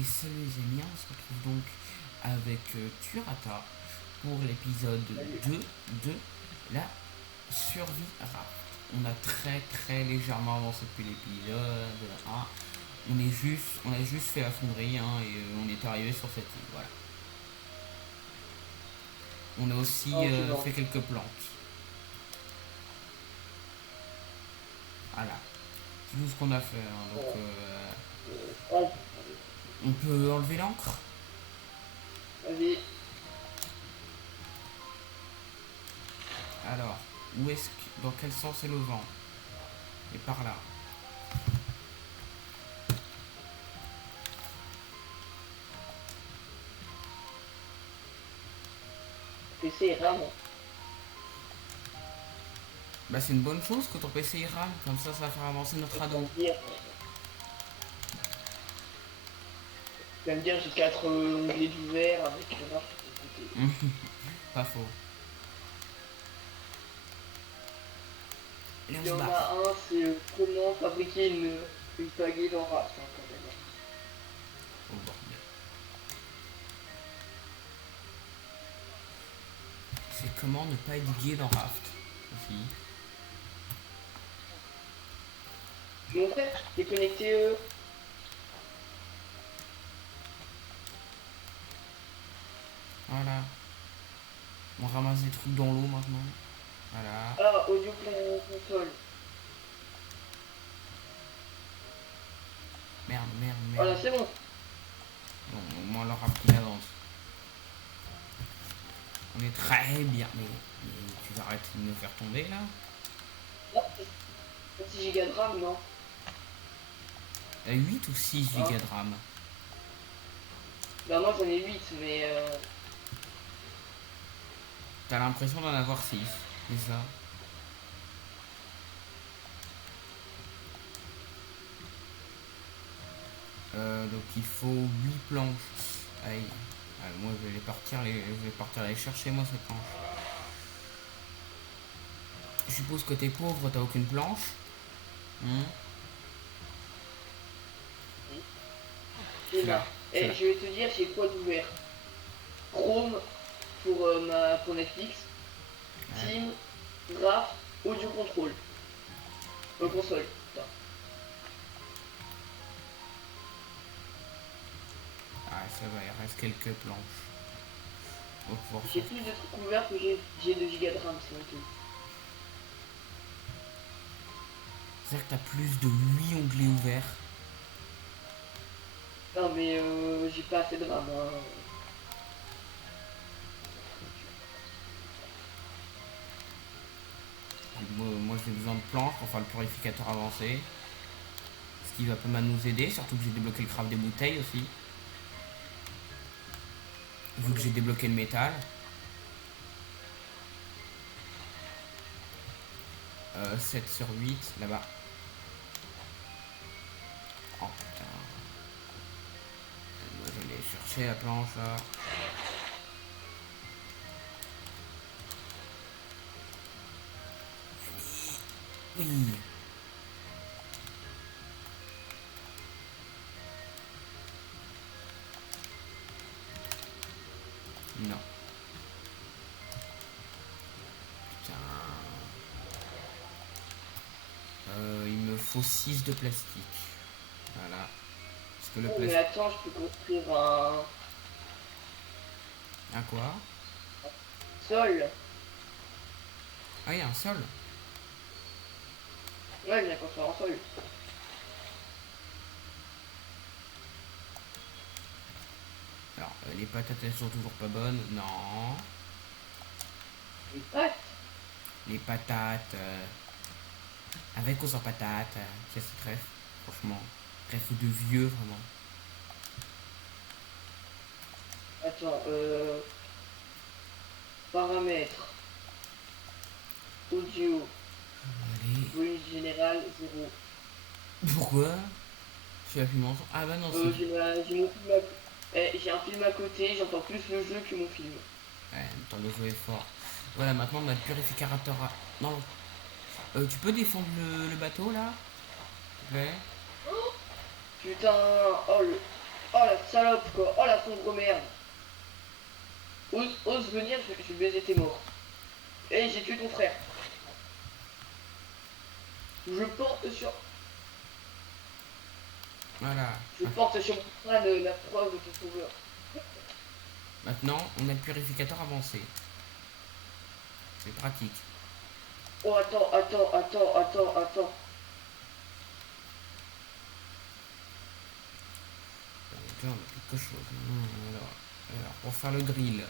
Et salut les amis, on se retrouve donc avec Turata pour l'épisode Salut. 2 de la survie raft. On a très légèrement avancé depuis l'épisode 1. On a juste fait la fonderie et on est arrivé sur cette île. Voilà. On a aussi Ok, bon. fait quelques plantes. Voilà. C'est tout ce qu'on a fait. Donc Bon. Ouais, on peut enlever l'encre. vas-y. Alors, dans quel sens est le vent? Et par là. PC est rame. Bah c'est une bonne chose que ton PC il rame, comme ça va faire avancer notre Tu vas radeau. me dire, j'ai 4 onglets d'ouvert avec le raf de côté. Pas faux. Allez, on Il y se en barre. a un, c'est comment fabriquer une pagaie dans raf, hein, quand même. Oh bordel. C'est comment ne pas être gay dans Raft aussi. Mon frère, t'es connecté Voilà. On ramasse des trucs dans l'eau maintenant. Voilà. audio console. Voilà, Merde. c'est bon. Bon, au moins le Raft il avance. On est très bien. Mais tu vas arrêter de me faire tomber là. Là, c'est 6 gigas de RAM, non? 8 ou 6 Hein? gigas de RAM? Bah moi j'en ai 8, mais T'as l'impression d'en avoir 6, c'est ça? Donc il faut 8 planches. Aïe. Moi je vais partir les chercher moi ces planches. Je suppose que t'es pauvre, t'as aucune planche. Hmm. c'est C'est là. là. C'est Et là. je vais te dire, j'ai quoi d'ouvert? Chrome pour, pour Netflix, Ouais. Team, Graph, Audio Control, console. Putain. Ah ça va, il reste quelques planches. On va pouvoir J'ai sortir. plus de trucs ouverts que j'ai de gigas de RAM, c'est honteux. C'est-à-dire que t'as plus de 8 onglets ouverts. Non mais j'ai pas assez de RAM. Hein. Moi j'ai besoin de planches pour faire le purificateur avancé. Ce qui va pas mal nous aider, surtout que j'ai débloqué le craft des bouteilles aussi. Vu que j'ai débloqué le métal. 7 sur 8 là-bas. Oh putain. Moi je vais aller chercher la planche là. Oui. Non. Putain. Il me faut 6 de plastique. Voilà. Parce que le Oh mais plastique. attends, je peux construire un Un quoi? sol. Ah, il y a un sol. Ouais, je viens construire un sol. Alors, les patates elles sont toujours pas bonnes. Non. Une patte. Les patates. Avec ou sans patates. Qu'est-ce que c'est, franchement. Bref, de vieux vraiment. Attends, paramètres. Audio. Allez. Volume général 0. Pourquoi? Je suis la piment. Ah bah non, c'est. J'ai mon film j'ai un film à côté, j'entends plus le jeu que mon film. Ouais, attends, le jeu est fort. Voilà, maintenant on a le purificateur à. Non. Tu peux défendre le bateau là? S'il te plaît. Putain, oh le. Oh la salope quoi. Oh la sombre merde. Ose venir, je vais baiser tes morts. Et j'ai tué ton frère. Je porte sur. Voilà. Je porte sur mon crâne la preuve de ton sauveur. Maintenant, on a le purificateur avancé. C'est pratique. Oh attends. Donc là, on a quelque chose. Alors, pour faire le grill,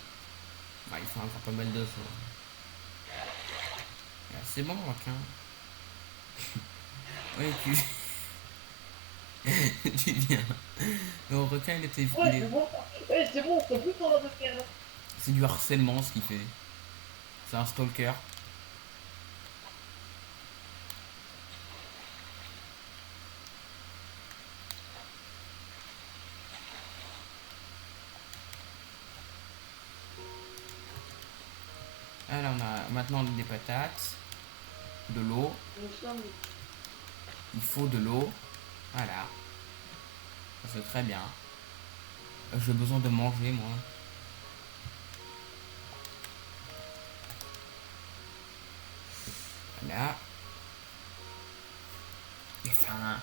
bah, il faut encore pas mal de choses. Ah, c'est bon, requin. Oui, tu viens. Le requin, Ouais c'est bon. Ouais c'est bon, on peut plus parler de merde. c'est du harcèlement ce qu'il fait. C'est un stalker. Alors, maintenant des patates, de l'eau. Nous sommes. Il faut de l'eau. Voilà. Ça, c'est très bien. J'ai besoin de manger, moi. Voilà. J'ai faim.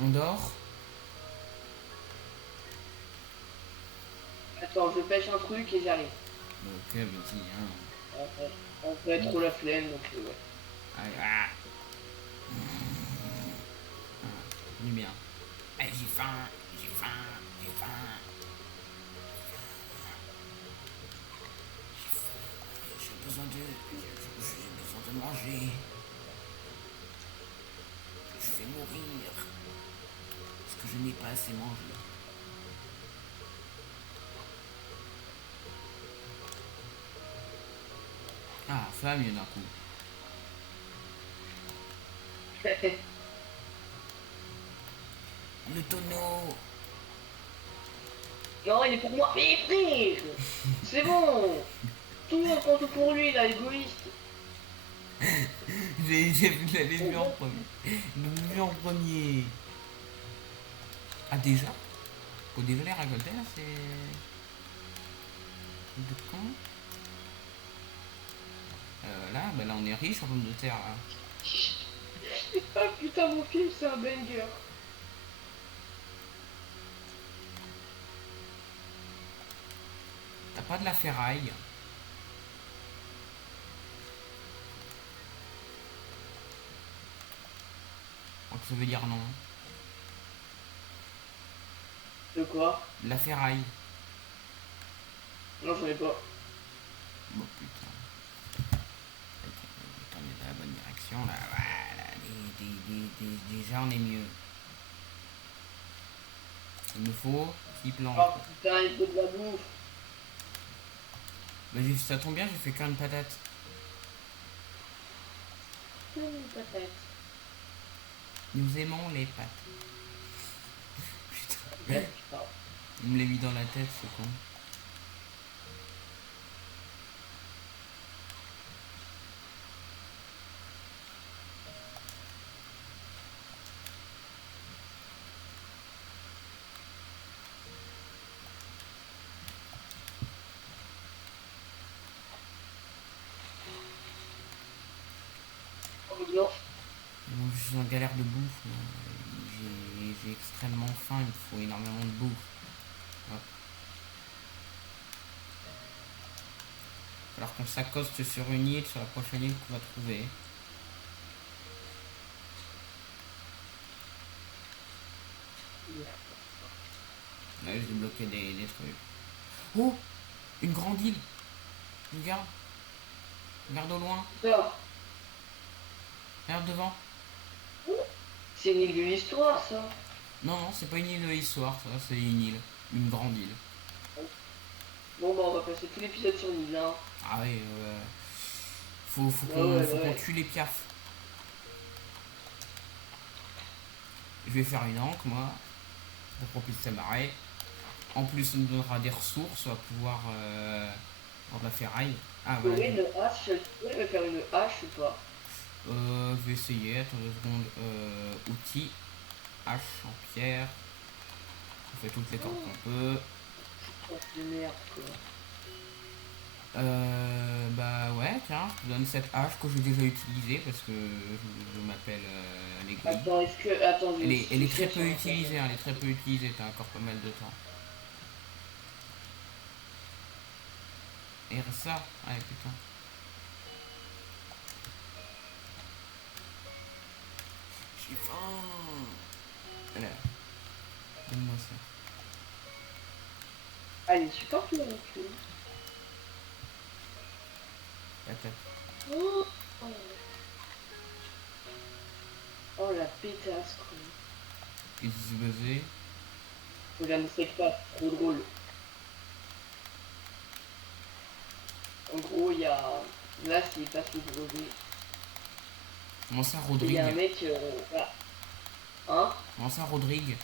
On dort. Attends, je pêche un truc et j'arrive. Ok, vas-y, hein. On fait trop la flemme donc ouais. Allez, ah. Du bien. Allez, j'ai faim, j'ai faim, j'ai faim. J'ai besoin de manger. Je vais mourir. Parce que je n'ai pas assez mangé. Ah, ça va mieux d'un coup. Le tonneau. Non, il est pour moi. Mais frère, c'est bon. Tout le monde prend tout pour lui là, égoïste. J'ai vu en premier. Je vu en premier. Ah, déjà? Faut déjà les récolter là, c'est. De quand? Là, bah là on est riche en pommes de terre là. Ah putain, mon film, c'est un banger. T'as pas de la ferraille? Je crois que ça veut dire non. De quoi? De la ferraille. Non, j'en ai pas. Bon putain. Ok, on est dans la bonne direction là. Voilà. Déjà on est mieux. Il nous faut 6 planches. Oh putain, il faut de la bouffe. Bah, ça tombe bien, j'ai fait qu'une patate. Peut-être. Nous aimons les pâtes. Putain. Putain. Il me l'a mis dans la tête, ce con. Oh non. Donc, je suis en galère de bouffe. J'ai extrêmement faim, il me faut énormément de bouffe. Hop. Alors qu'on s'accoste sur une île, sur la prochaine île qu'on va trouver. Là, j'ai débloqué des trucs. Oh, une grande île. Regarde. Regarde au loin. Ça, Regarde devant. c'est une île de l'histoire, ça. Non, non, c'est pas une île de l'histoire, ça, c'est une île. Une grande île. Bon, bah, on va passer tout l'épisode sur l'île, hein. Ah oui, faut qu'on tue les piafs. Je vais faire une encre, moi. pour propulser sa marée. En plus, ça nous donnera des ressources, on va pouvoir avoir de la ferraille. Ah Tu voilà, aurais une hache, tu pourrais me faire une hache ou pas? je vais essayer, attends 2 secondes. Outils, hache en pierre, on fait toutes les cordes qu'on peut. Oh, de merde, quoi. Bah ouais, tiens, je te donne cette hache que j'ai déjà utilisée parce que je m'appelle Negri. Attends, est-ce que. Attends, Elle je est très cherche peu sur utilisée, internet. hein, elle est très peu utilisée, t'as encore pas mal de temps. Et ça, ouais putain. J'ai faim. Voilà, donne-moi ça. Allez, super tout mon cul. Patate. Oh, oh la pétasse, quoi. Qu'est-ce qui s'est passé? Regarde, c'est pas trop drôle. En gros, il y a. Là, s'il passe le brevet. Comment ça, Et il y a un Rodrigue? mec. Voilà. Hein? Comment ça, Rodrigue?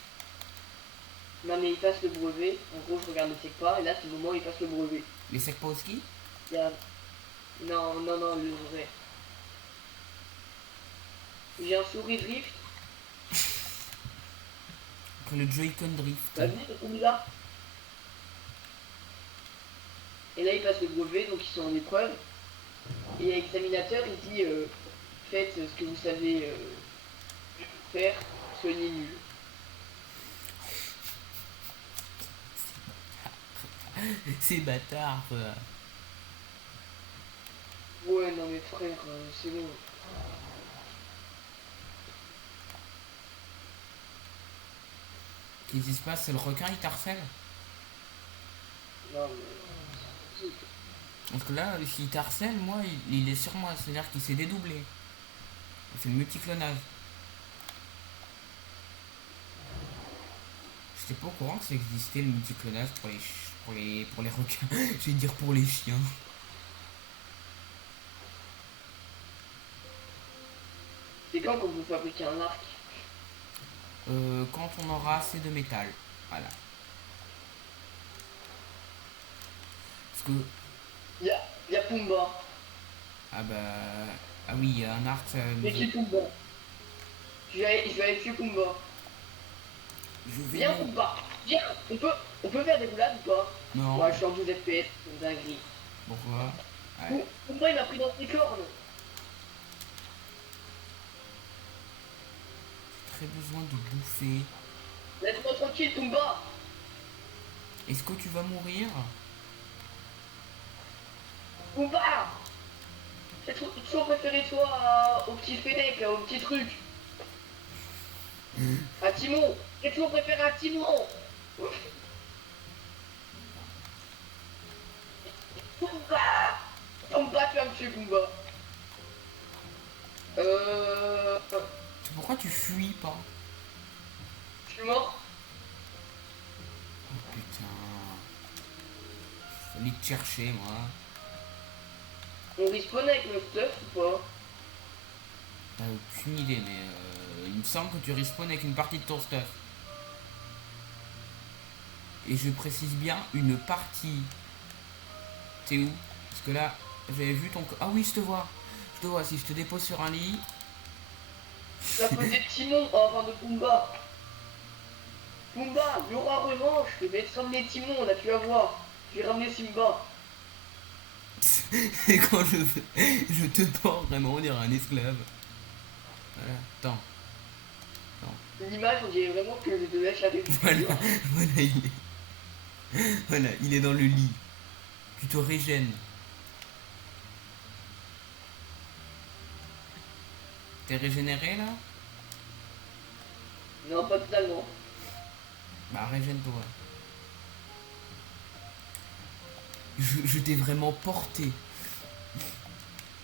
Non, mais il passe le brevet. En gros, je regarde le pas. Et là, c'est le moment où il passe le brevet. Les Sekpowski? Il y a. Non, non, non, le vrai. J'ai un souris drift. Après le Joy-Con Drift. Vas-y, c'est comme là. Et là, il passe le brevet, donc ils sont en épreuve. Et l'examinateur, il dit faites ce que vous savez faire, soyez nul. C'est bâtard, quoi. Ouais, non, mais frère, c'est bon. Qu'est-ce qui se passe? C'est le requin, il t'harcèle? Non, mais. Parce que là, s'il t'harcèle, moi, il est sur moi. C'est-à-dire qu'il s'est dédoublé. C'est le multiclonage. J'étais pas au courant que ça existait le multiclonage pour les requins. Je vais dire pour les chiens. C'est quand qu'on peut fabriquer un arc? Quand on aura assez de métal. Voilà. Parce que. Il y a Pumba. Ah bah. Ah oui, il y a un arc, ça Mais nous. qui est Pumba? Je vais aller tuer Pumba. Je vais Viens, mon. Pumba. Viens. On peut faire des roulades ou pas? Non. Ouais, je suis en 12 FPS, c'est une dinguerie. Pourquoi? Ouais. Pumba, il m'a pris dans ses cornes. Très besoin de bouffer. Laisse-moi tranquille, Pumba. Est-ce que tu vas mourir? Pumba. J'ai toujours préféré toi au petit Fennec, au petit truc. À Timon. J'ai toujours préféré à Timon. Pumba. Pumba, tu vas me tuer, Pumba. Euh... Pourquoi tu fuis pas? Je suis mort. Oh putain. Fallait te chercher, moi. On respawn avec nos stuff ou pas? T'as aucune idée, mais il me semble que tu respawns avec une partie de ton stuff. Et je précise bien une partie. T'es où? Parce que là, j'avais vu ton. Ah oui, je te vois. Je te vois. Si je te dépose sur un lit. La faute de Timon, enfin de Pumba. Pumba, il y aura revanche. Je vais te ramener Timon, là tu vas voir. Je vais ramener Simba. Et quand je te porte vraiment, on dirait un esclave. Voilà. Attends. L'image, on dirait vraiment que je devais la Voilà. réfléchir. Voilà, voilà, il est dans le lit. Tu te régènes. T'es régénéré là? Non, pas totalement. Bah régène-toi. Je t'ai vraiment porté.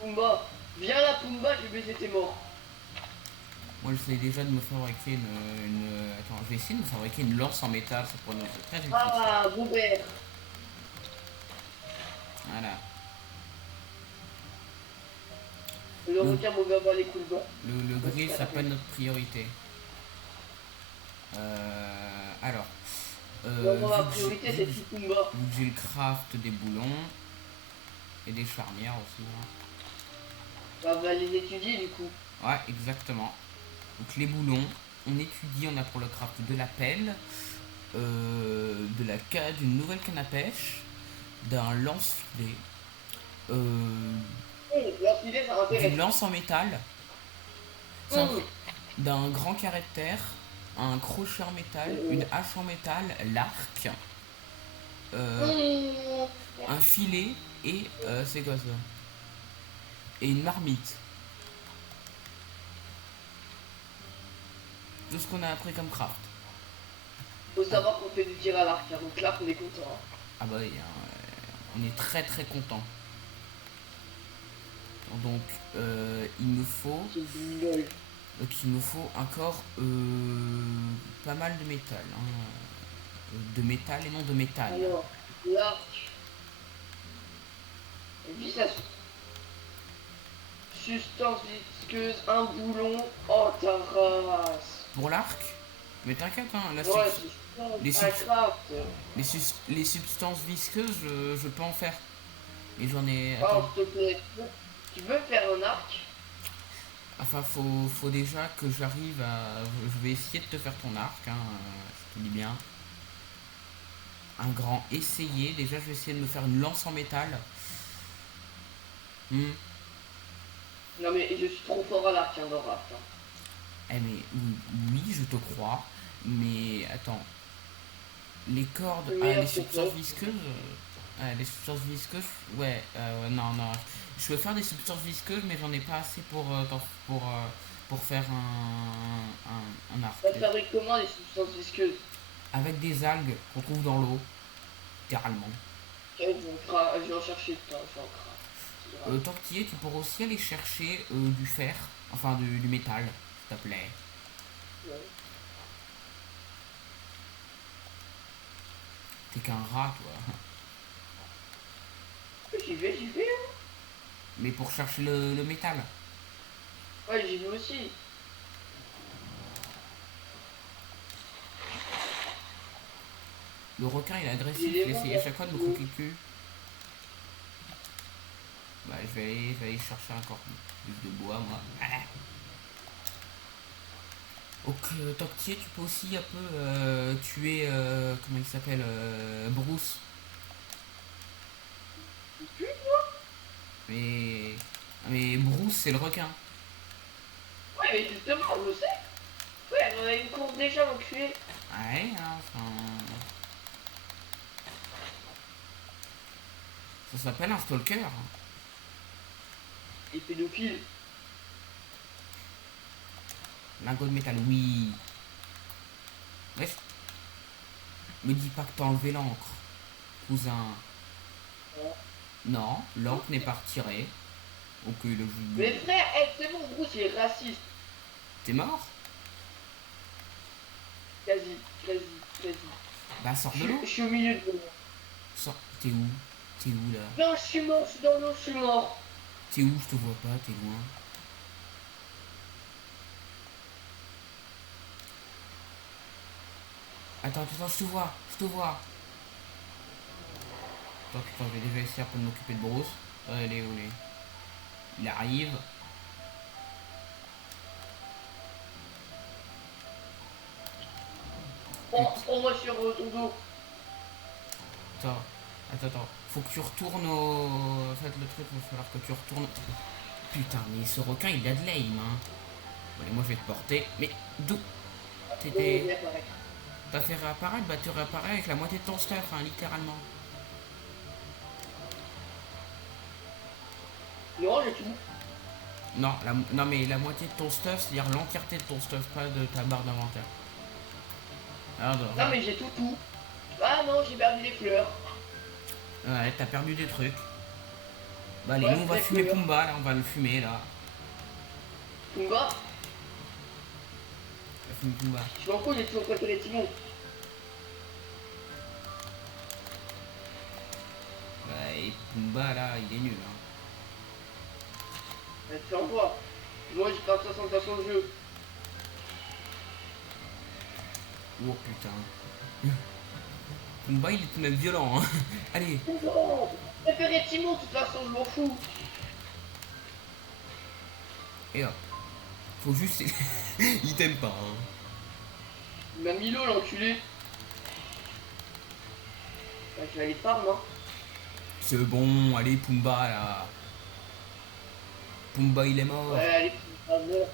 Pumba, viens là Pumba, je vais baiser tes morts. Moi j'essaie déjà de me fabriquer Attends, je vais essayer de me fabriquer une lance en métal, ça pourrait nous être très utile. Ah, Boubert. Voilà. Le requin Boubert va les coups de bas. Le gris, c'est pas notre priorité. Alors, Bon, moi, ma vu que priorité, c'est Tukumba. vu que j'ai le craft des boulons et des charnières aussi, hein. Bah, on va les étudier du coup. Ouais, exactement. Donc les boulons, on étudie, on a pour le craft de la pelle, de la canne, d'une nouvelle canne à pêche, d'un lance-filet, euh, Leur idée, ça d'une m'intéresse. lance en métal, c'est un Hum, peu- d'un grand carré de terre, un crochet en métal, une hache en métal, l'arc, euh, hum. un filet et c'est quoi ça? Et une marmite. Tout ce qu'on a appris comme craft. Faut Ah, savoir qu'on fait du tir à l'arc, hein, donc là, on est content. Hein. ah bah oui, hein, on est très très content. Donc il me faut C'est du lol. encore pas mal de métal, hein. De métal et non de métal. Alors, l'arc, et puis ça, substance visqueuse, un boulon. Oh ta race. Pour l'arc, mais t'inquiète, hein, Ouais, substance, les, un subs- craft. les substances visqueuses, je peux en faire. Et j'en ai. Oh, Attends. s'il te plaît. Tu veux faire un arc? Enfin, faut déjà que j'arrive à. Je vais essayer de te faire ton arc, hein, je te dis bien. Un grand essayer. Déjà, je vais essayer de me faire une lance en métal. Hmm. Non mais je suis trop fort à l'arc, hein, dans Raft. Hein. Eh mais oui, je te crois. Mais attends, les cordes, Le ah, les meilleur substances secret. visqueuses, les substances visqueuses, ouais, ouais, non, non. Je veux faire des substances visqueuses, mais j'en ai pas assez pour faire un arc. Ça se fabrique comment les substances visqueuses? Avec des algues qu'on trouve dans l'eau, littéralement. Ok, je vais en chercher tout le temps, je vais en craft. C'est grave. Tant que tu y es, tu pourras aussi aller chercher du fer, enfin du métal, s'il te plaît. Ouais. T'es qu'un rat, toi. J'y vais. Hein. Mais pour chercher le métal. Ouais, j'y vais aussi. Le requin il est J'ai agressif, des il essaye à chaque fois de me mots. croquer le cul. Bah je vais aller chercher encore plus de bois moi. Ah. Donc tant que tu y es, tu peux aussi un peu tuer comment il s'appelle Bruce. Mais. Mais Bruce c'est le requin. Ouais, mais justement, je sais. Ouais, on a une course déjà, l'enculé. Ouais, hein, enfin, ça s'appelle un stalker. Et pédophile. Lingot de métal, oui. Bref, me dis pas que t'as enlevé l'encre, cousin. Ouais. Non, l'encre n'est pas retirée. Ok, le jeu. Mais frère, hey, c'est bon, Bruce, il est raciste. T'es mort? Quasi, quasi, quasi. Bah sors de l'eau. Je suis au milieu de l'eau. Sors. T'es où? T'es où là? Non, je suis mort, je suis dans l'eau, je suis mort. T'es où? Je te vois pas, t'es loin. Attends, attends, je te vois, je te vois. Attends, je vais déjà essayer un peu de m'occuper de Bruce. Allez, où il est? Il arrive. Oh, prends-moi sur ton dos. Attends, attends. Faut que tu retournes au. En fait, le truc, il va falloir que tu retournes. Putain, mais ce requin, il a de l'aim, hein. Bon, allez, moi, je vais te porter. Mais d'où? Non, il T'étais. est apparaît. T'as fait réapparaître? Bah, tu réapparais avec la moitié de ton stuff, hein, littéralement. Non, j'ai tout. Non, non, mais la moitié de ton stuff, c'est-à-dire l'entièreté de ton stuff, pas de ta barre d'inventaire. Alors, Non, mais j'ai tout. Ah non, j'ai perdu les fleurs. ouais, t'as perdu des trucs. Bah, allez, Ouais, nous, on va des fumer fleurs. Pumba, là, on va le fumer, là. Pumba, On va fumer Pumba. je m'en fous, j'ai toujours préféré Timon. Bah, et Pumba, là, il est nul, hein. Tu en vois. Moi, j'ai pas 60% de jeu. Oh putain. Pumba il est tout de même violent, hein. Allez. Non, je préférais Timon, de toute façon, je m'en fous. Et hop. Faut juste... il t'aime pas, hein. Il m'a mis l'eau, l'enculé. Bah, je vais aller farm, hein. C'est bon, allez Pumba là. Pumba il est mort. Ouais, allez, ah, merde.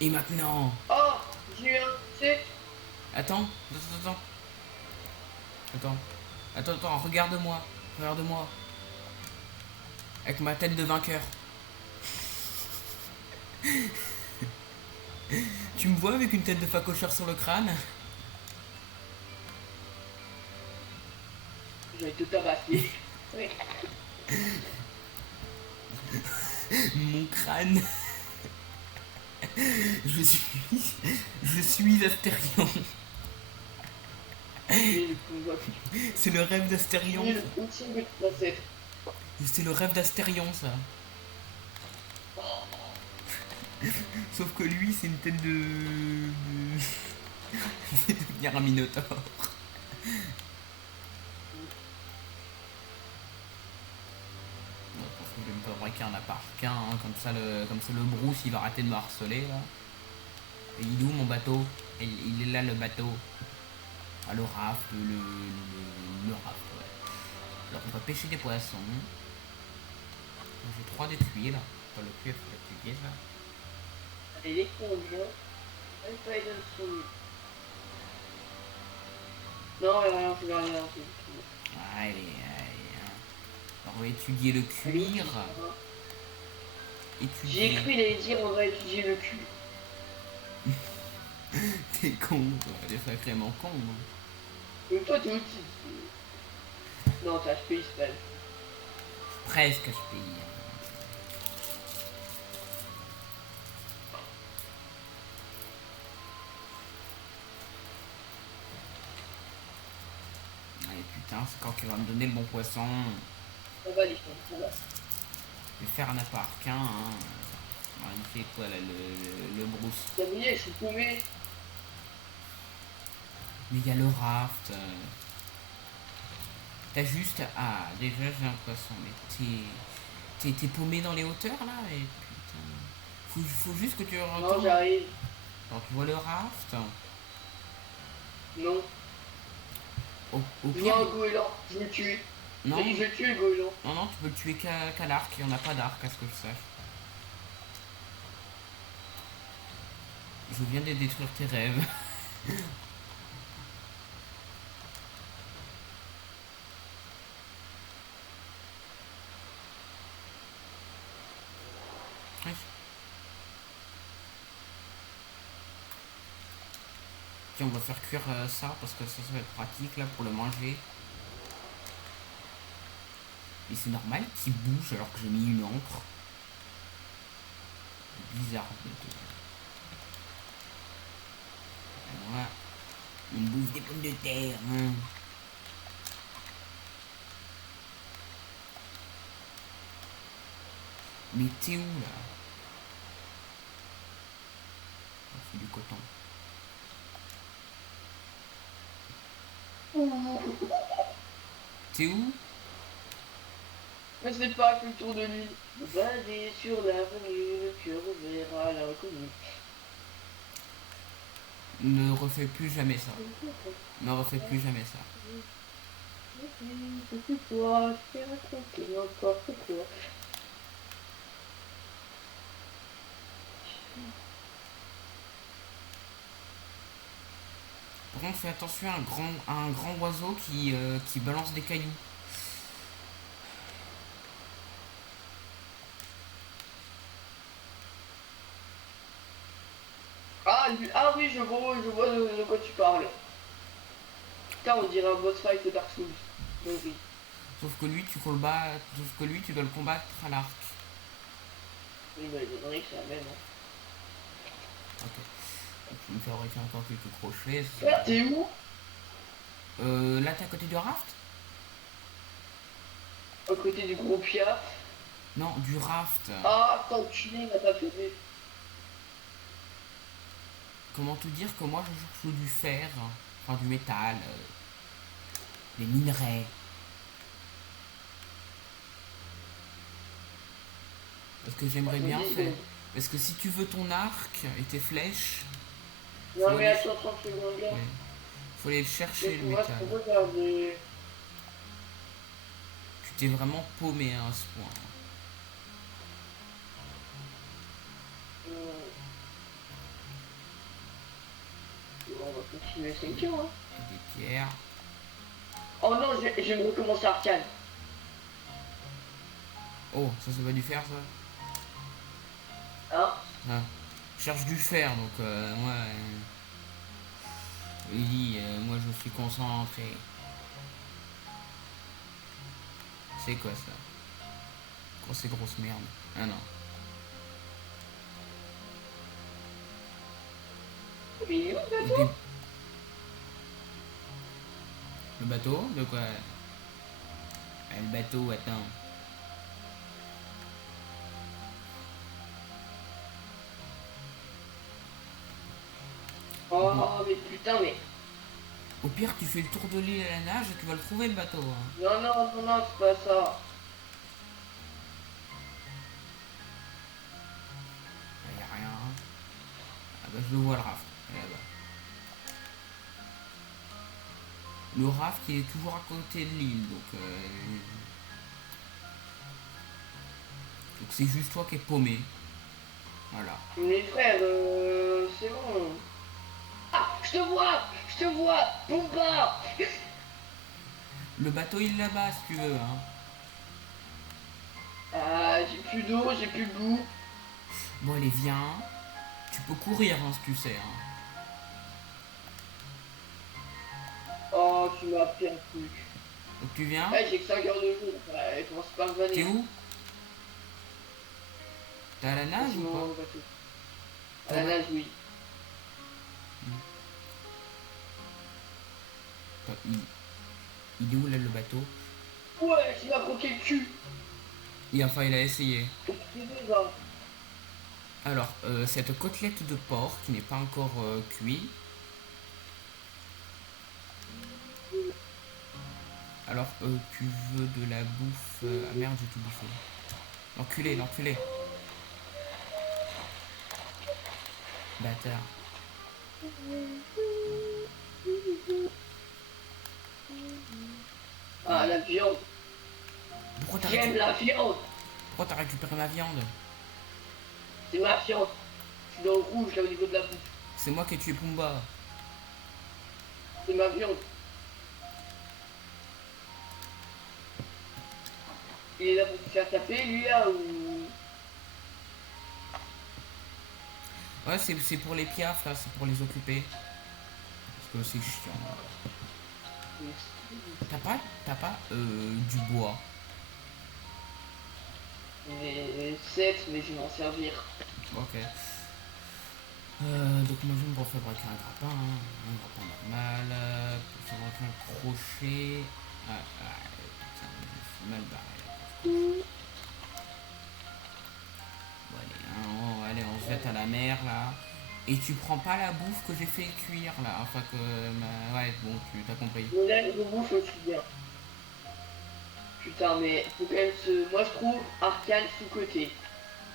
Et maintenant? Oh, j'ai eu un, tu sais. Attends, attends, attends. Attends, attends, regarde-moi. Regarde-moi. Avec ma tête de vainqueur. Tu me vois avec une tête de facocheur sur le crâne? Je vais te tabasser. Oui. Mon crâne. Je suis... Je suis Astérion. Et le pouvoir. C'est le rêve d'Astérion. Et le ultime de princesse. C'est le rêve d'Astérion ça. Sauf que lui c'est une tête de... Je vais devenir un minotaure. Je vais me fabriquer un appart qu'un, hein, comme ça le Bruce il va arrêter de me harceler là. Et il est où mon bateau? Il est là le bateau. Ah le raft, le raft ouais. Alors on va pêcher des poissons. J'ai 3 des tuiles. Pas le cuir, faut l'étudier ça. Allez, les combien? Allez, pas les dessous. Non, rien, faut rien. Allez, allez. Hein. Alors on va étudier le cuir. J'ai cru il allait dire on va étudier le cul. T'es con, toi. T'es sacrément con. Hein. Mais toi t'es aussi. Non, t'as HP Ismaël. Presque HPI. Hein. Allez putain, c'est quand qu'il va me donner le bon poisson. On va les faire, ça va. Je vais faire un appart qu'un. Hein. Alors, il fait quoi là le Bruce? Gabriel, je suis paumé. Mais il y a le raft. T'as juste... Ah, déjà j'ai un poisson, mais t'es paumé dans les hauteurs là et putain... Faut juste que tu Non, retournes... j'arrive. Alors tu vois le raft? Non. Au Je pire... vois un goéland, je vais le tuer. Non, Je vais tuer le goéland. non, non, tu peux le tuer qu'à l'arc, il n'y en a pas d'arc à ce que je sache. Je viens de détruire tes rêves. Tiens, on va faire cuire ça parce que ça va être pratique là pour le manger. Et c'est normal qu'il bouge alors que j'ai mis une encre. Bizarre. Voilà. On bouffe des pommes de terre. Hein. Mais t'es où là? Oh, c'est du coton. T'es où? Mais c'est pas que le tour de l'île. Basé sur l'avenue, le cœur ouvert à l'inconnu. Ne refais plus jamais ça. Ne refais plus jamais ça. C'est quoi? Je t'ai raconté n'importe quoi. Par contre, fais attention à un grand oiseau qui balance des cailloux. Ah, ah oui, je vois de quoi tu parles. Putain, on dirait un boss fight de Dark Souls. Oui. Sauf que lui, sauf que lui, tu dois le combattre à l'arc. Oui, bah, les donneries, c'est la même. Hein. Ok. Je vais me fabriquer encore quelques crochets. Ah, t'es où? Là, t'es à côté du raft? À côté du gros piaf. Non, du raft. Ah, t'enculé, il m'a pas fait. comment te dire que moi je cherche du fer, enfin du métal, des minerais. Parce que Bon, j'aimerais je me bien dis, faire. bon. Parce que si tu veux ton arc et tes flèches, Non, faut mais aller, attends 30 secondes là. ouais, faut aller le Je chercher le pourrais métal. regarder. Tu t'es vraiment paumé à ce point. Euh, On va continuer 5 ans, hein. Et des pierres. Oh non, je vais me recommencer Arcane. Oh, ça c'est pas du fer ça. Hein? Ah. Je cherche du fer donc moi. Oui, moi je suis concentré. C'est quoi ça? Quoi ces grosses merdes? Ah non. Mais il est où le Et bateau? le bateau? De quoi? Ah, le bateau, attends. Bon. Oh, mais putain, mais. Au pire, tu fais le tour de l'île à la nage et tu vas le trouver le bateau. Hein. Non, non, non, non, c'est pas ça. Ah, y a rien. Hein. Ah bah je le vois le raft. Il est là-bas. Le raft il est toujours à côté de l'île donc c'est juste toi qui es paumé. Voilà. Mais frère, c'est bon. Ah, je te vois! Je te vois! Pumba! Le bateau il est là-bas si tu veux. Hein. Ah, j'ai plus d'eau, j'ai plus de goût. Bon allez viens. Tu peux courir hein, si tu sais. Hein. Oh, tu m'as appris un truc. Donc tu viens. Ouais, j'ai que 5 heures de jeu. Ouais, commence pas à me T'es vanner. où? T'es à la nage Vas-y, ou mon pas? bateau. À T'es la au ba- nage, oui. Attends, il est où là le bateau? Ouais, tu m'as croqué le cul. Enfin il a essayé. C'est bon, ça. Alors cette côtelette de porc qui n'est pas encore cuit. Alors tu veux de la bouffe. Ah merde j'ai tout bouffé. L'enculé, l'enculé. Bâtard. Ah, la viande. Pourquoi t'as J'aime la viande. récupéré ma viande? C'est ma viande. Je suis dans le rouge, là, au niveau de la bouffe. C'est moi qui ai tué Pumba. C'est ma viande. Il est là pour se faire taper, lui, là, ou... Ouais, c'est pour les piafs là, c'est pour les occuper. Parce que c'est chiant. T'as pas du bois. Mais 7, mais je vais m'en servir. Ok. Donc moi je vais me refabriquer un grappin, hein. Un grappin normal. Pour fabriquer un crochet. Putain, je suis mal barré là. Bon allez, hein, allez, on se jette à la mer là. Et tu prends pas la bouffe que j'ai fait cuire là. Enfin que. Ouais, bon, tu t'as compris. Mon aile de bouffe aussi bien. Putain, mais faut quand même se... Moi, je trouve Arcane sous-côté.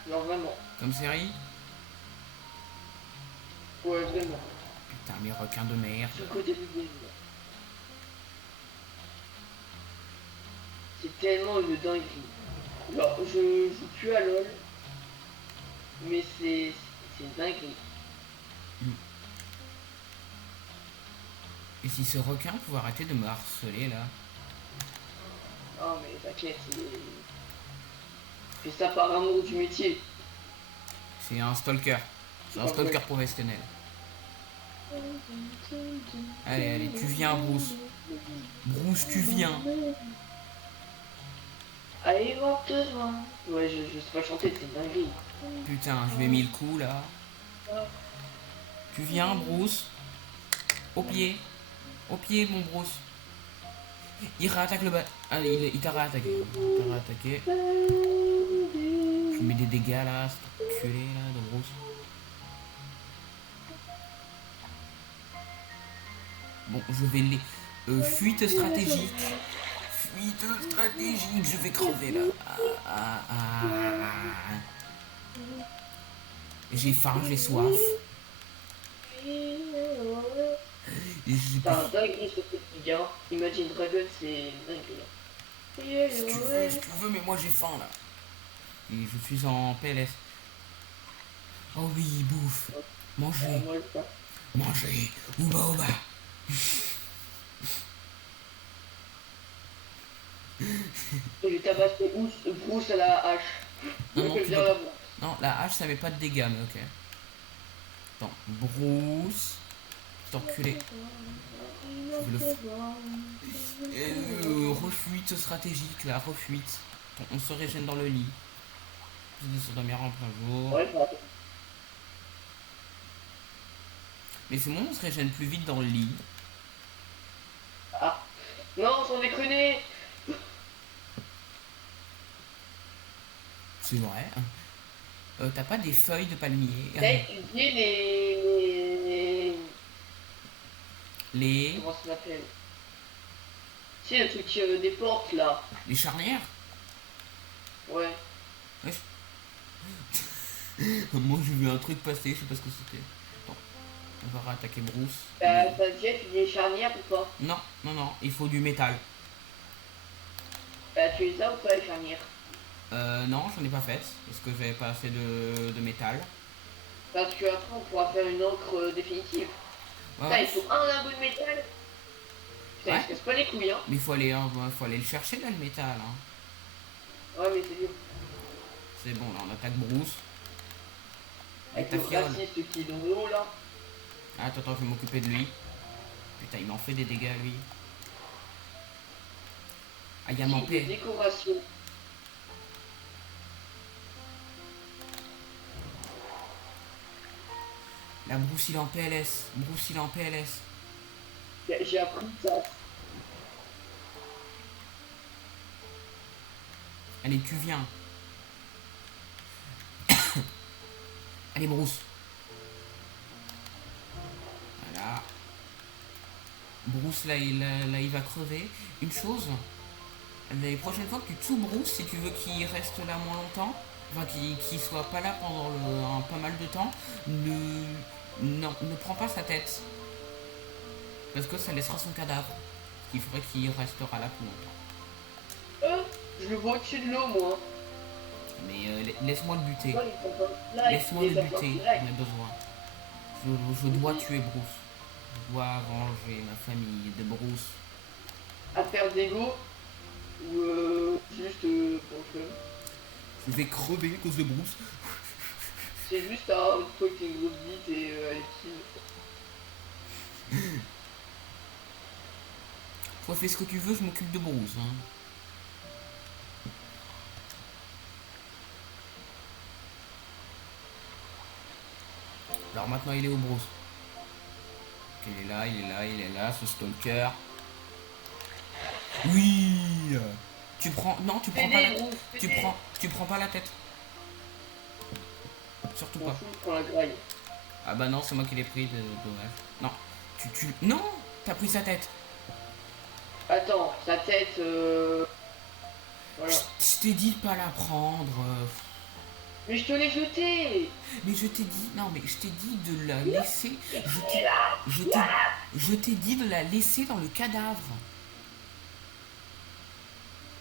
Genre, vraiment. Comme série? Ouais, vraiment. Putain, mes requins de mer. Sous-côté du game. C'est tellement une dinguerie. Genre, je joue plus à LoL. Mais c'est une dinguerie. Et si ce requin pouvait arrêter de me harceler là? Non, mais t'inquiète, fais ça par amour du métier. C'est un stalker. C'est un stalker professionnel. Allez, allez, tu viens, Bruce. Bruce, tu viens. Allez, voir besoin. Ouais, je sais pas chanter, c'est une dinguerie. Putain, je lui ai mis le coup là. Tu viens, Bruce. Au pied. Au pied, mon Bruce. Il réattaque le bas. Ah, il t'a réattaqué. Il t'a réattaqué. Je mets des dégâts là, cet enculé là de Bruce. Bon, je vais les... fuite stratégique. Fuite stratégique, je vais crever là. J'ai faim, j'ai soif. C'est un dingue ce petit gars. Imagine Dragon, c'est dingue. Si tu veux, mais moi j'ai faim là. Et je suis en PLS. Oh oui, bouffe. Manger, Moi, ça. manger. Ouba ouba. Je vais tabasser Bruce à la hache. Non, non, tu Viens peux la pas. voir. Non, la hache ça met pas de dégâts, mais ok. Attends, Bruce. Cet enculé. Je vais le refuite stratégique là, refuite. On se régène dans le lit. De se dormir en plein jour. Ouais, pardon. Mais c'est bon, on se régène plus vite dans le lit. Ah. Non, sans déconner. C'est vrai. T'as pas des feuilles de palmier? T'as étudié Les... Comment ça s'appelle? Tu sais, le truc des portes là. Les charnières? Ouais. Ouais. Moi j'ai vu un truc passer, je sais pas ce que c'était. Bon, on va attaquer Bruce. T'as déjà étudié les charnières ou pas? Non, non, non, il faut du métal. Tu les as ou pas les charnières? Non, j'en ai pas fait, parce que j'avais pas assez de métal. Parce que après on pourra faire une encre définitive. Ouais, Putain, il faut un lingot de métal. Putain, ouais. il se casse pas les couilles, hein. Mais faut aller le chercher là, le métal. Hein. Ouais, mais c'est dur. C'est bon, là, on attaque Bruce. Avec Avec ta le fiole. raciste qui est dans l'eau là. Ah, attends, je vais m'occuper de lui. Putain, il m'en fait des dégâts, lui. Ah, il y a mon Des paix. décorations. La Bruce, il est en PLS. Bruce, il est en PLS. J'ai appris ça. Allez, tu viens. Allez, Bruce. Voilà. Bruce, là, il va crever. Une chose, les prochaines fois que tu tues Bruce, si tu veux qu'il reste là moins longtemps, enfin qu'il soit pas là pendant pas mal de temps, ne prends pas sa tête. Parce que ça laissera son cadavre. Il faudrait qu'il restera là plus longtemps. Je le vois au-dessus de l'eau, moi. Mais laisse-moi le buter. Là, ils sont pas- là, Laisse-moi ils le les buter. apportent On direct. a besoin. Je dois tuer Bruce. Je dois venger ma famille de Bruce. À faire d'ego ou juste pour le fun. Je vais crever à cause de Bruce. C'est juste un toi qui une grosse bite et elle kill. Toi fais ce que tu veux, je m'occupe de Bruce. Hein. Alors maintenant il est où Bruce? Il est là, il est là, il est là, ce stalker. Oui. Tu prends. Non, tu prends pas la tête. Tu prends pas la tête. Surtout On pas. fout pour la graille. Ah bah non, c'est moi qui l'ai pris, dommage. Non. Non. T'as pris sa tête. Attends, sa tête. Voilà. Je t'ai dit de pas la prendre. Mais je te l'ai jeté. Mais je t'ai dit. Non, mais je t'ai dit de la laisser. Je t'ai dit de la laisser dans le cadavre.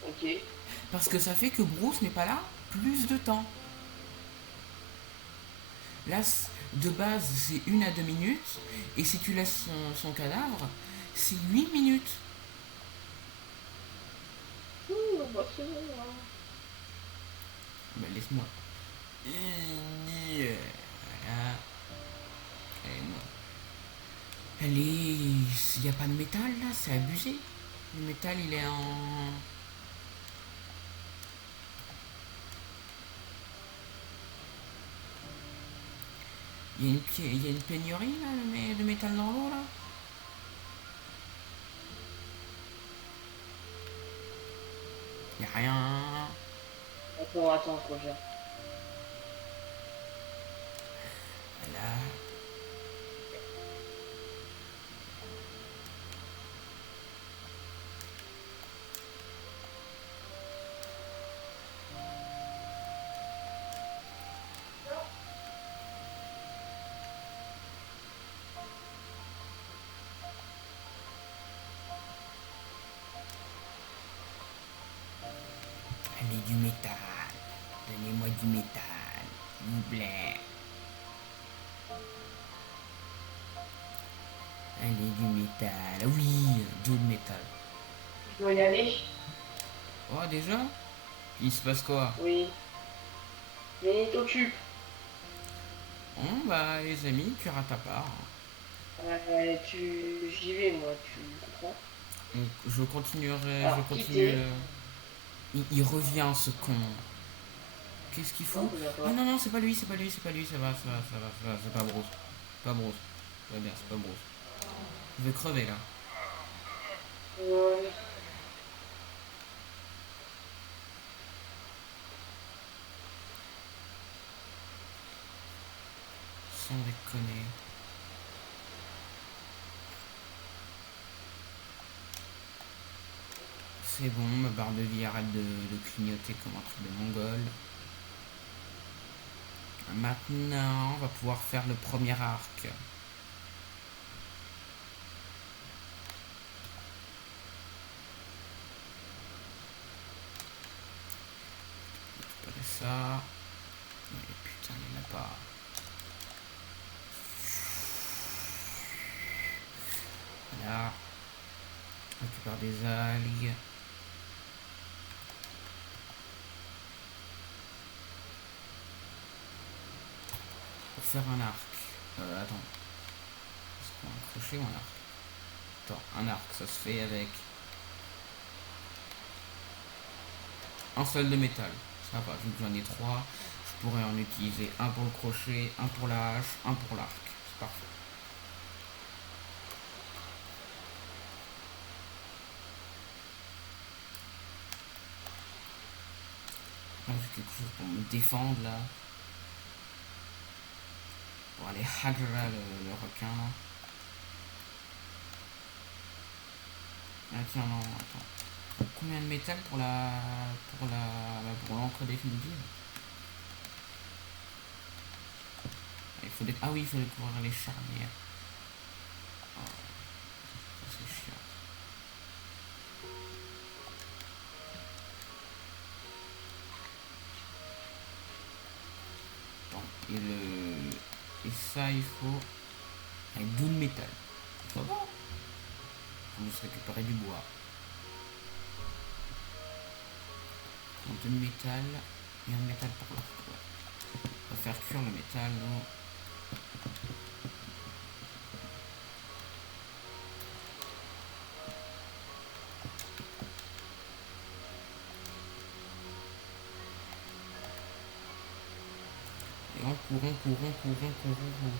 Ok. Parce que ça fait que Bruce n'est pas là plus de temps. Là, de base, c'est 1 à 2 minutes. Et si tu laisses son cadavre, c'est 8 minutes. Bah c'est bon, hein. Bah, laisse-moi. Voilà. Allez, il n'y a pas de métal là, c'est abusé. Le métal, il est en... Il y a une pénurie là, de métal dans l'eau là. Il n'y a rien. Attends, je reviens. Voilà. du métal. Donnez-moi du métal, s'il vous plaît. Allez, du métal. Oui, du métal. Je dois y aller. Oh, déjà? Il se passe quoi? Oui. On t'occupe. Bon, bah, les amis, tu rates ta part. J'y vais, moi, tu comprends? Donc, je continuerai, je Alors, continue. quitter. Il revient, ce con. Qu'est-ce qu'il Non, fout? ça vient Ah pas. non, non, c'est pas lui, c'est pas lui, c'est pas lui, ça va, ça va, ça va, ça va, c'est pas Bruce. Pas Bruce. Ça va bien, c'est pas Bruce. Je vais crever là. Ouais. Sans déconner. C'est bon, ma barre de vie arrête de clignoter comme un truc de mongol. Maintenant, on va pouvoir faire le premier arc. Récupérer ça. Mais putain, il n'y en a pas. Voilà. On récupère des algues. Pour faire un arc. Attends. Est-ce qu'on a un crochet ou un arc? Attends, un arc, ça se fait avec un seul de métal. Ça va, vu que j'en ai trois, je pourrais en utiliser un pour le crochet, un pour la hache, un pour l'arc. C'est parfait. J'ai quelque chose pour me défendre là. Pour aller hacker le requin là. Ah tiens non, attends. Combien de métal pour pour l'encre définitive? Ah oui, il faut découvrir les charnières. Oh, ça c'est chiant. Bon, et ça il faut avec 12 métal. Ça va. On va se récupérer du bois. Donc de métal et un métal pour l'arc. Ouais. On va faire cuire le métal. Non. Et on court, on court, on court, on court, on court.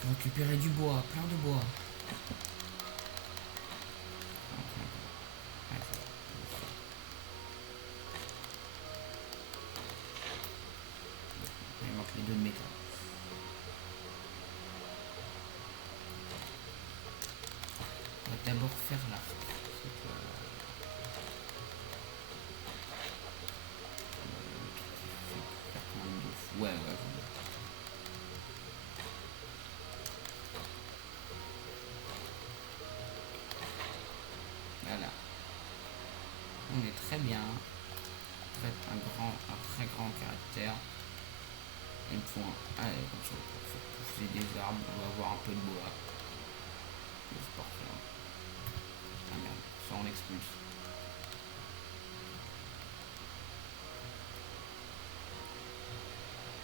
Faut récupérer du bois, plein de bois. Ouais, il manque les deux de métal. On va d'abord faire l'arc. Ouais, ouais, ouais. Voilà. On est très bien. Un très grand caractère. Il me faut allez, comme ça, pour pousser des arbres, on va avoir un peu de bois. C'est parfait. Ah merde, ça on expulse.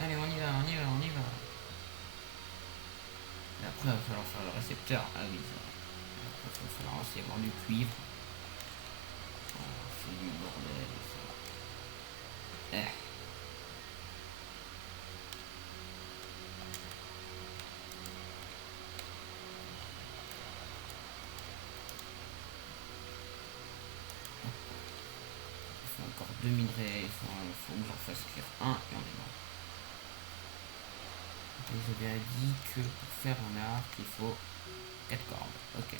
Allez, on y va, on y va, on y va. Et après, il va falloir faire le récepteur. Ah oui, ça. Après, il va falloir aussi avoir du cuivre. Oh, c'est du bordel, ça. Eh. Il faut encore deux minerais, faut que j'en fasse cuire un et on est bon. Et j'avais dit que pour faire un arc, il faut 4 cordes. Ok.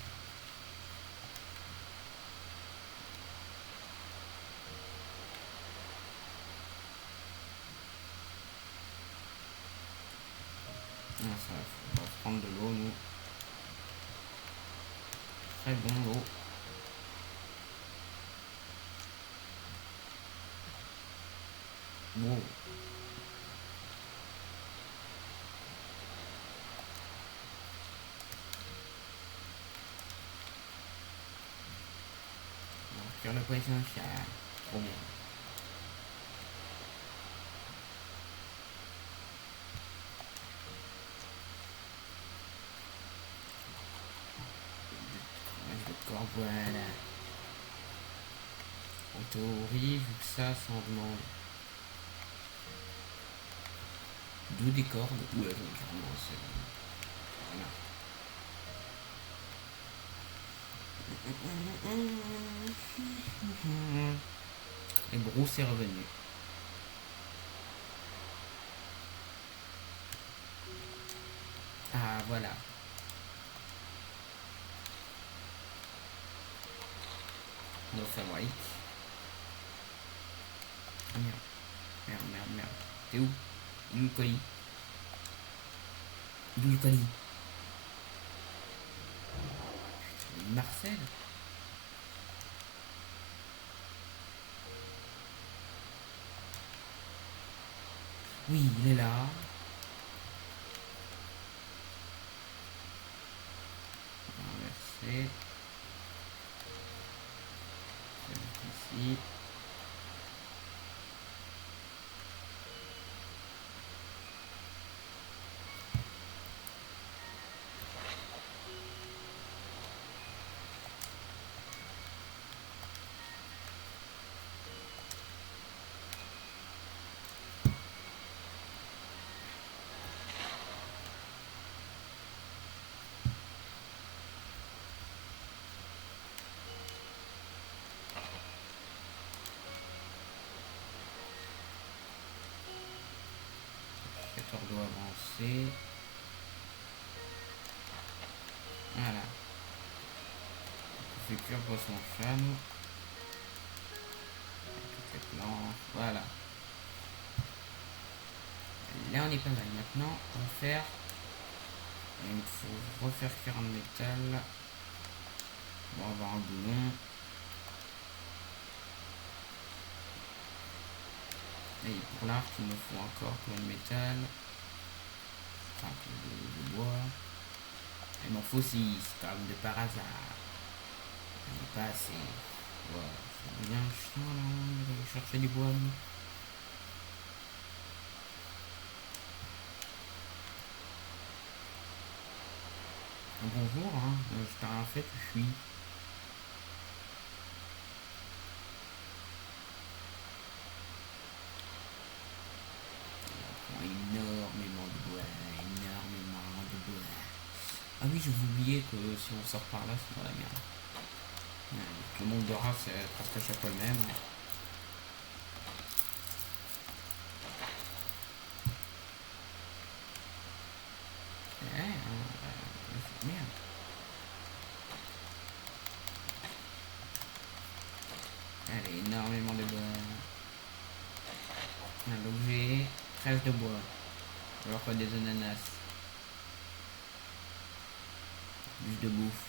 Ah, ça, on va prendre de l'eau, nous. Très bon l'eau. poisson chat. Trop bien. Fromage de corps, voilà. En théorie, vu que ça demande. D'où des cordes. Ouais, donc carrément, c'est. Voilà. Et Bruce est revenu. Ah, voilà. Nos fabriques. Ah, merde. Merde. T'es où? Il est où le colis? Il est où le colis? Marcel? Oui, il est là. On va inverser. Ici. On doit avancer. Voilà. On fait cuire poisson chan. Toutes les planches. Voilà. Là on est pas mal. Maintenant on va faire. Il faut refaire cuire un métal. On va avoir un boulon. Et pour l'arc il me faut encore plein de métal. Enfin de bois. Il m'en faut 6 comme de par hasard. Il n'est pas assez. Voilà. C'est bien chiant là, d'aller chercher du bois. Bonjour, hein. Je t'ai rien fait, tu fuis. Énormément de bois, énormément de bois. Ah oui, j'avais oublié que si on sort par là, c'est dans la merde. Le monde de rat, c'est presque à chaque fois le même. Merde. Allez, énormément de bois. Un objet, 13 de bois. Alors quoi, des ananas. Juste de bouffe.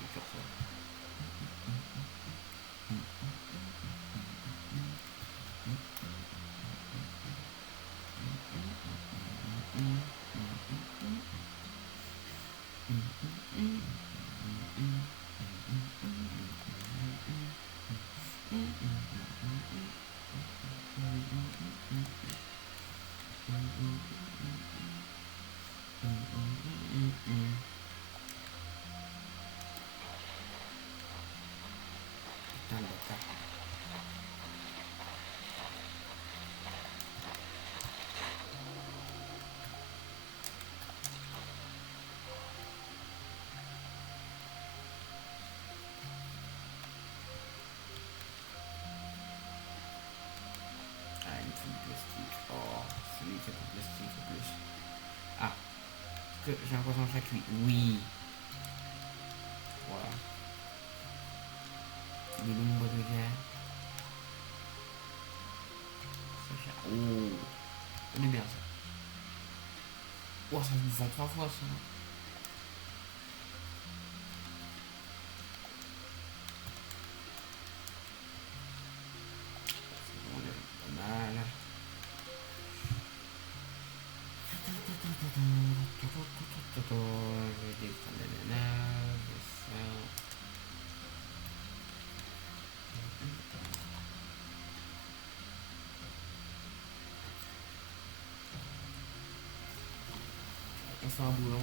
C'est sur ça. Putain, le bâtard. Ah, il me faut du plastique. Oh, c'est lui qui a du plastique en plus. Ah, que j'ai un poisson chat cuit. Oui. Voilà. Le nombre de gars. Oh, on est bien ça. Oh, ça me vend 3 fois ça. On est pas mal. Je vais descendre On fait un boulon.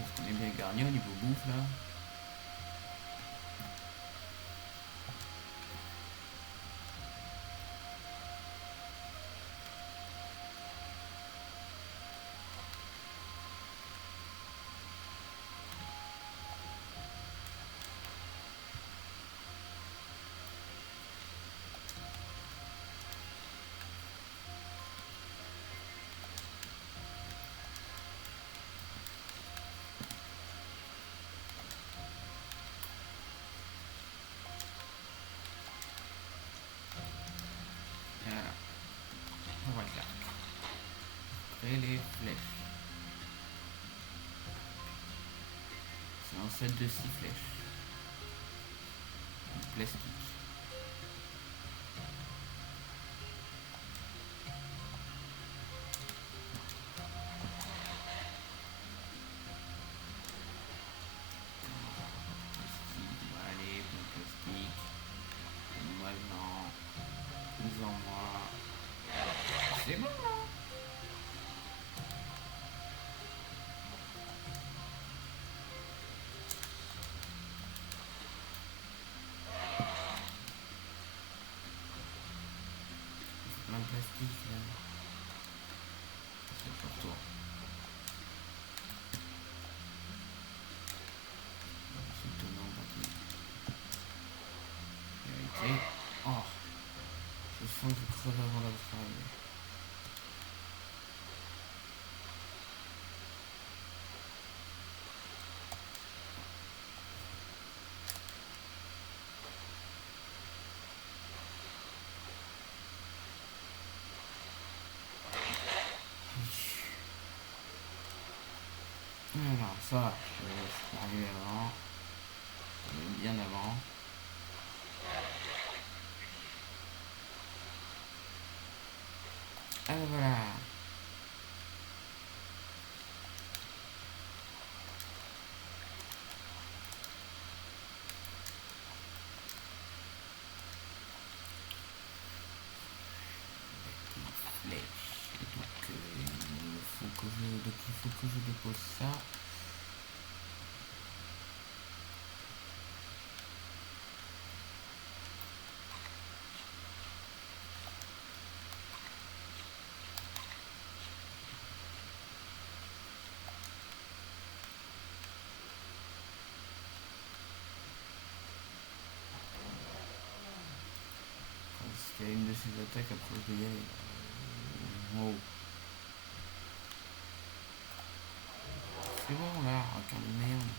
Est-ce qu'on est bien garni au niveau bouffe là? Voilà. On va le faire. Et les flèches. C'est un set de 6 flèches. En plastique. Allez, bon plastique. Moi non. Plus en moi. C'est bon là. Plein de plastique là. C'est pour toi. C'est étonnant parce que. Vérité. Oh. Je sens que je creve avant d'arriver. Alors ça, je suis arrivé avant. Bien avant. Ah voilà. Flèche. Donc il faut que je dépose ça. Parce qu'il y a une de ces attaques, après je vais y aller. Wow. C'est bon là, requin de merde.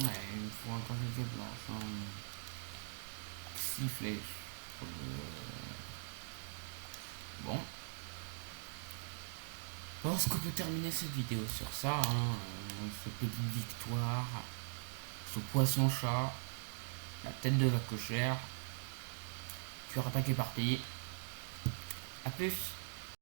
Ouais, il me faut encore quelques planches. Hein. 6 flèches. Bon. Je pense qu'on peut terminer cette vidéo sur ça. Hein. Cette petite victoire. Ce poisson-chat. La tête de la cochère. Tu as attaqué parti. A plus.